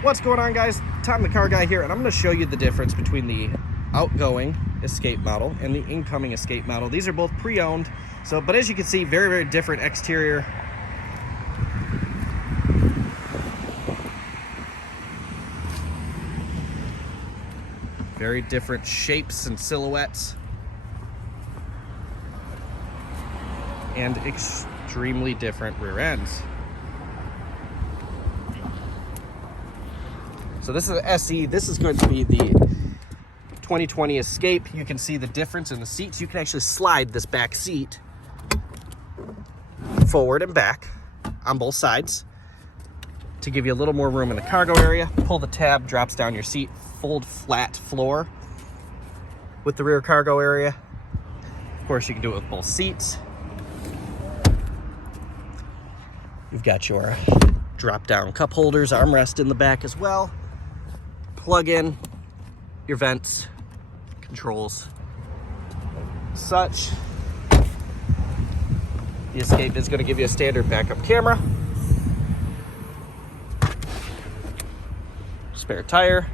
What's going on, guys? Tom the Car Guy here, and I'm going to show you the difference between the outgoing Escape model and the incoming Escape model. These are both pre-owned, but as you can see, very, very different exterior. Very different shapes and silhouettes. And extremely different rear ends. So this is the SE. This is going to be the 2020 Escape. You can see the difference in the seats. You can actually slide this back seat forward and back on both sides to give you a little more room in the cargo area. Pull the tab, drops down your seat, fold flat floor with the rear cargo area. Of course, you can do it with both seats. You've got your drop-down cup holders, armrest in the back as well. Plug in your vents, controls, such. The Escape is going to give you a standard backup camera, spare tire.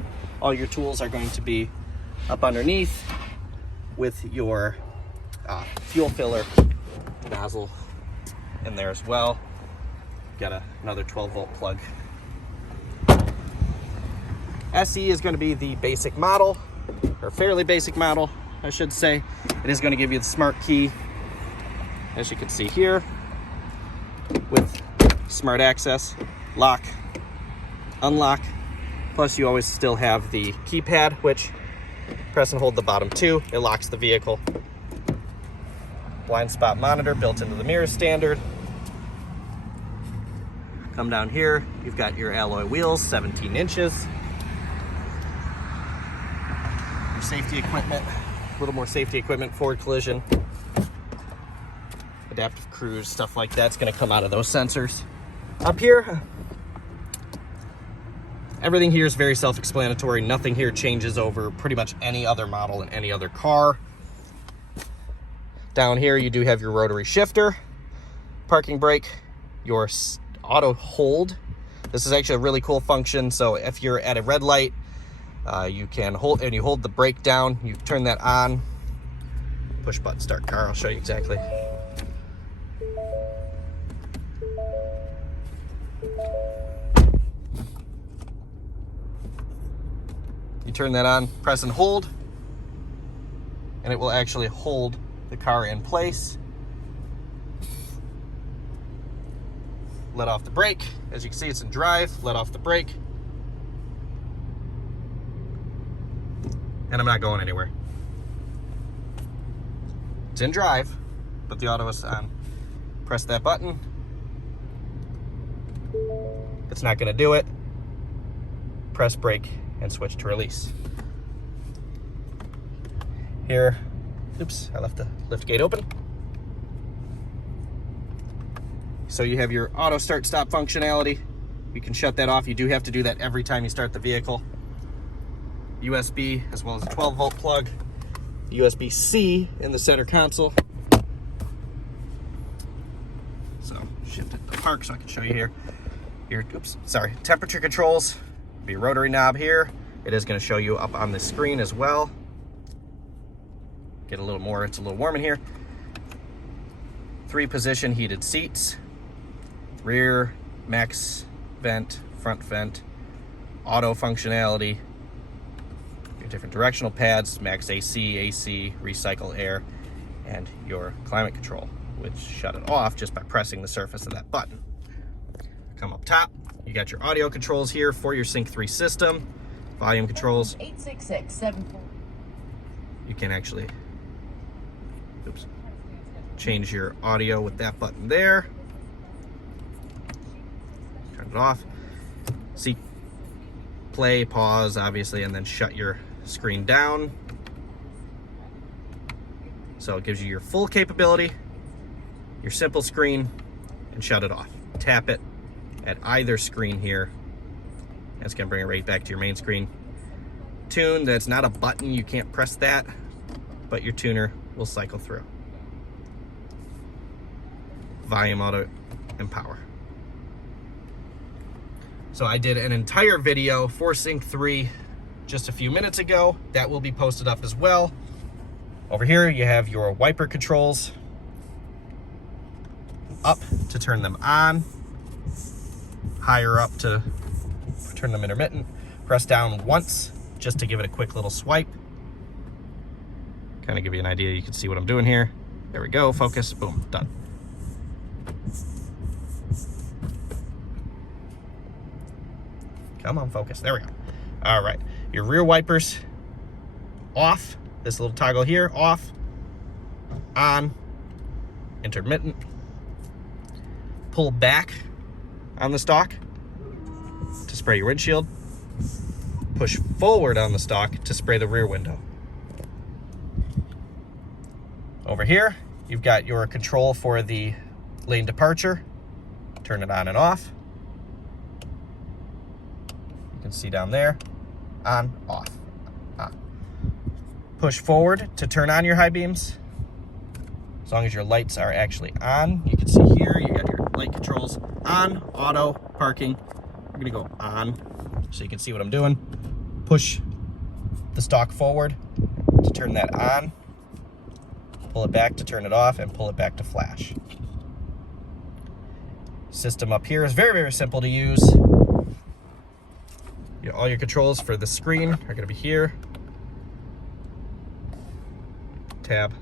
All your tools are going to be up underneath with your fuel filler nozzle in there as well. Got another 12-volt plug. SE is going to be the basic model, or fairly basic model, I should say. It is going to give you the smart key, as you can see here, with smart access, lock, unlock. Plus, you always still have the keypad, which press and hold the bottom two. It locks the vehicle. Blind spot monitor built into the mirror standard. Come down here, you've got your alloy wheels, 17 inches. Your safety equipment, a little more safety equipment, forward collision, adaptive cruise, stuff like that's gonna come out of those sensors. Up here, everything here is very self-explanatory. Nothing here changes over pretty much any other model in any other car. Down here, you do have your rotary shifter, parking brake, your auto hold. This is actually a really cool function. So if you're at a red light, you can hold, and you hold the brake down, you turn that on, push button start car. I'll show you exactly. You turn that on, press and hold, and it will actually hold the car in place. Let off the brake. As you can see, it's in drive. Let off the brake. And I'm not going anywhere. It's in drive, but the auto is on. Press that button. It's not going to do it. Press brake and switch to release. Here, oops, I left the lift gate open. So you have your auto start stop functionality. You can shut that off. You do have to do that every time you start the vehicle. USB as well as a 12-volt plug. USB-C in the center console. So shift it to park so I can show you here. Temperature controls. Be a rotary knob here. It is going to show you up on the screen as well. Get a little more, it's a little warm in here. 3-position heated seats. Rear, max vent, front vent, auto functionality, your different directional pads, max AC, recycle air, and your climate control, which shut it off just by pressing the surface of that button. Come up top, you got your audio controls here for your Sync 3 system, volume controls. 86674. You can actually change your audio with that button there. Turn it off. See, play, pause, obviously, and then shut your screen down. So it gives you your full capability, your simple screen, and shut it off. Tap it at either screen here. That's gonna bring it right back to your main screen. Tune, that's not a button, you can't press that, but your tuner will cycle through. Volume, auto, and power. So I did an entire video for Sync 3 just a few minutes ago. That will be posted up as well. Over here you have your wiper controls. Up to turn them on, higher up to turn them intermittent. Press down once just to give it a quick little swipe. Kind of give you an idea, you can see what I'm doing here. There we go, focus, boom, done. Come on, focus, there we go. All right, your rear wipers off, this little toggle here, off, on, intermittent. Pull back on the stalk to spray your windshield. Push forward on the stalk to spray the rear window. Over here, you've got your control for the lane departure. Turn it on and off. You can see down there, on, off, on. Push forward to turn on your high beams. As long as your lights are actually on, you can see here, you got your light controls on, auto, parking. We're gonna go on, so you can see what I'm doing. Push the stalk forward to turn that on, pull it back to turn it off, and pull it back to flash. System up here is very, very simple to use. All your controls for the screen are gonna be here. Tab.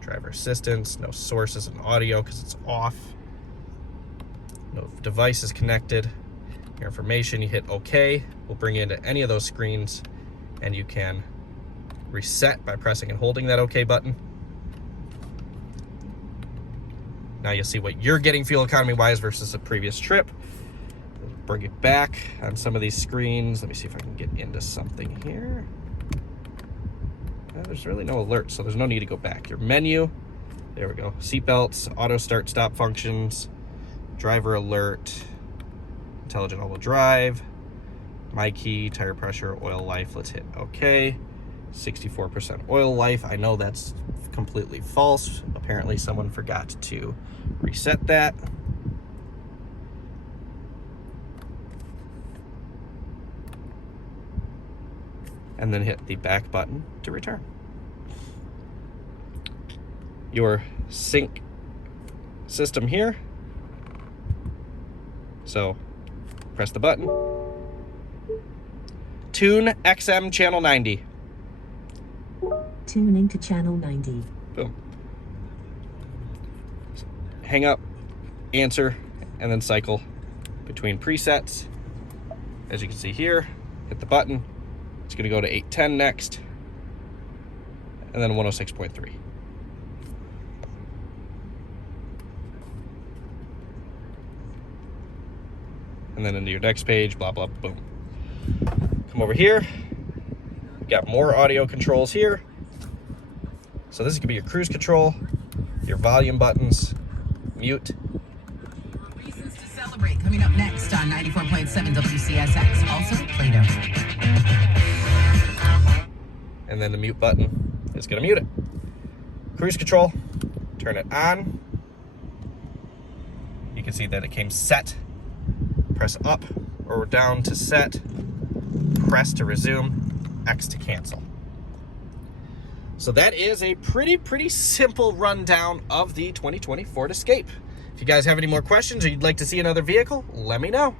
Driver assistance, no sources and audio because it's off. No device is connected. Your information, you hit OK. We'll bring you into any of those screens and you can reset by pressing and holding that OK button. Now you'll see what you're getting fuel economy wise versus a previous trip. Bring it back on some of these screens. Let me see if I can get into something here. There's really no alert, so there's no need to go back. Your menu, there we go. Seatbelts, auto start stop functions, driver alert, intelligent all-wheel drive, my key, tire pressure, oil life. Let's hit OK. 64% oil life. I know that's completely false. Apparently someone forgot to reset that. And then hit the back button to return. Your sync system here. So press the button. Tune XM channel 90. Tuning to channel 90. Boom. Hang up, answer, and then cycle between presets. As you can see here, hit the button. It's going to go to 810 next, and then 106.3. And then into your next page, blah, blah, boom. Come over here. We've got more audio controls here. So this is going to be your cruise control, your volume buttons, mute. Reasons to celebrate coming up next on 94.7 WCSX. Also, Play-Doh. And then the mute button is going to mute it. Cruise control, turn it on. You can see that it came set. Press up or down to set. Press to resume. X to cancel. So that is a pretty simple rundown of the 2020 Ford Escape. If you guys have any more questions or you'd like to see another vehicle, let me know.